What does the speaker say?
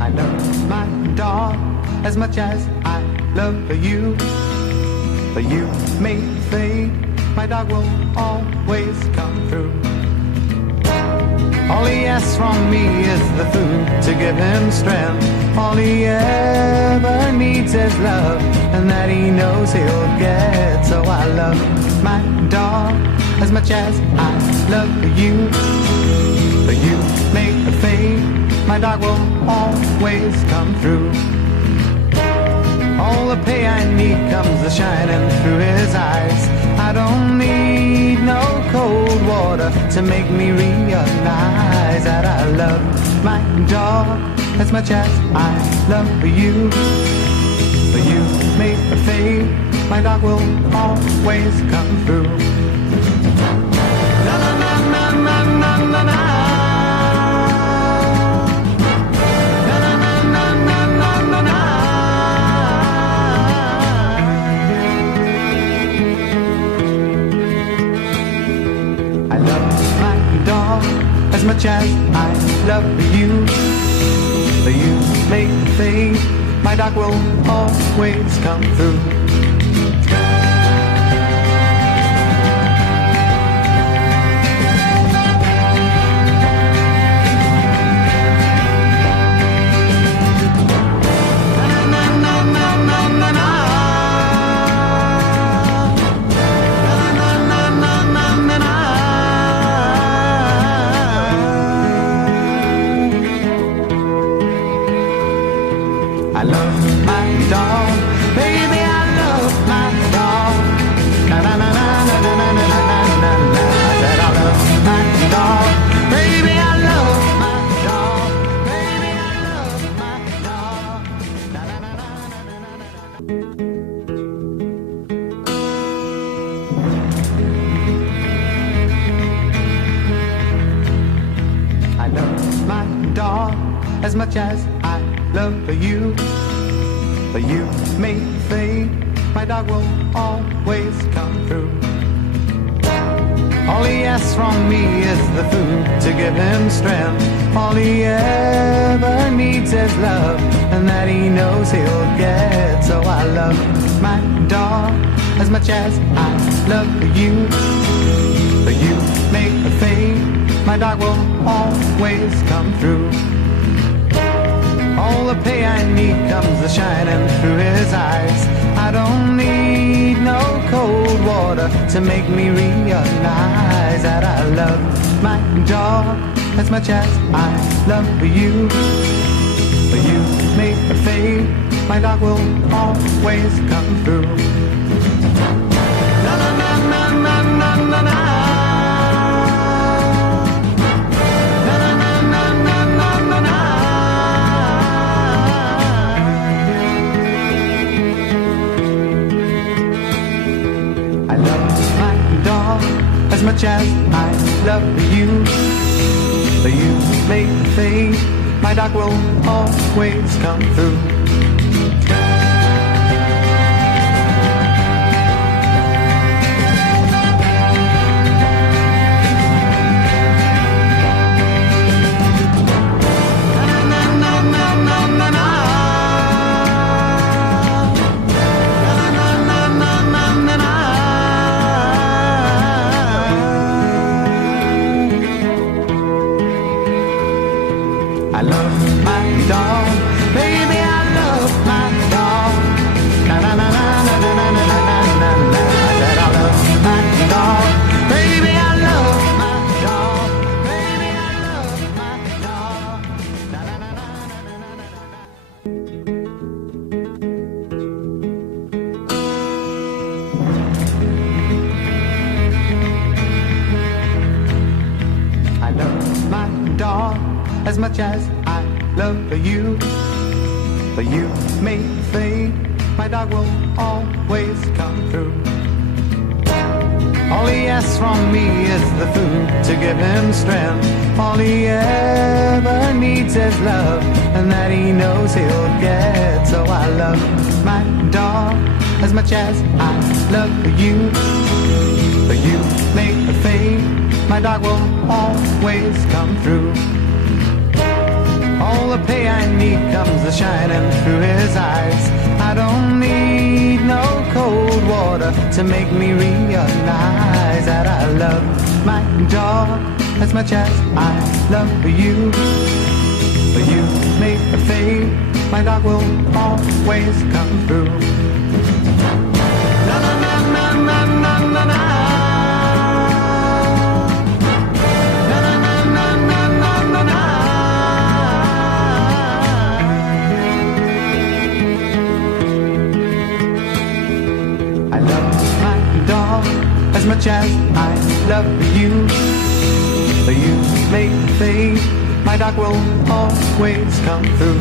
I love my dog as much as I love you. But you may fade, my dog will always come through. All he asks from me is the food to give him strength. All he ever needs is love, and that he knows he'll get. So I love my dog as much as I love you. But you may fade, my dog will always come through. All the pay I need comes shining through his eyes. I don't need no cold water to make me realize that I love my dog as much as I love you. But you may fade, my dog will always come through. Na na na na na na na na. As much as I love you, but you may fade, my dog will always come through. I love my dog, baby, I love my dog. Na na na na na na na na na na na. I said I love my dog, baby, I love my dog, baby, I love my dog. Na na na na na na na na. I love my dog as much as I love you. But you may fade, my dog will always come through. All he asks from me is the food to give him strength. All he ever needs is love, and that he knows he'll get. So I love my dog as much as I love you. But you may fade, my dog will always come through. All the pay I need comes shining through his eyes. I don't need no cold water to make me realize that I love my dog as much as I love you. But you may fade, my dog will always come through. Na na na na na na na na. As much as I love you, but you may fade, my dog will always come through. I love my dog, baby, I love my dog. Na na na na na na na na na na na. I said I love my dog, baby, I love my dog, baby, I love my dog. Na na na na na na na na. I love my dog as much as I love you. But you may fade, my dog will always come through. All he asks from me is the food to give him strength. All he ever needs is love, and that he knows he'll get. So I love my dog as much as I love you. But you make a fade, my dog will always come through. All the pay I need comes a-shining through his eyes. I don't need no cold water to make me realize that I love my dog as much as I love you. But you make a fade, my dog will always come through. Na na na na na na na na. Na na na na na na na na. I love my dog as much as I love you. But you make a fade, my dog will always come through.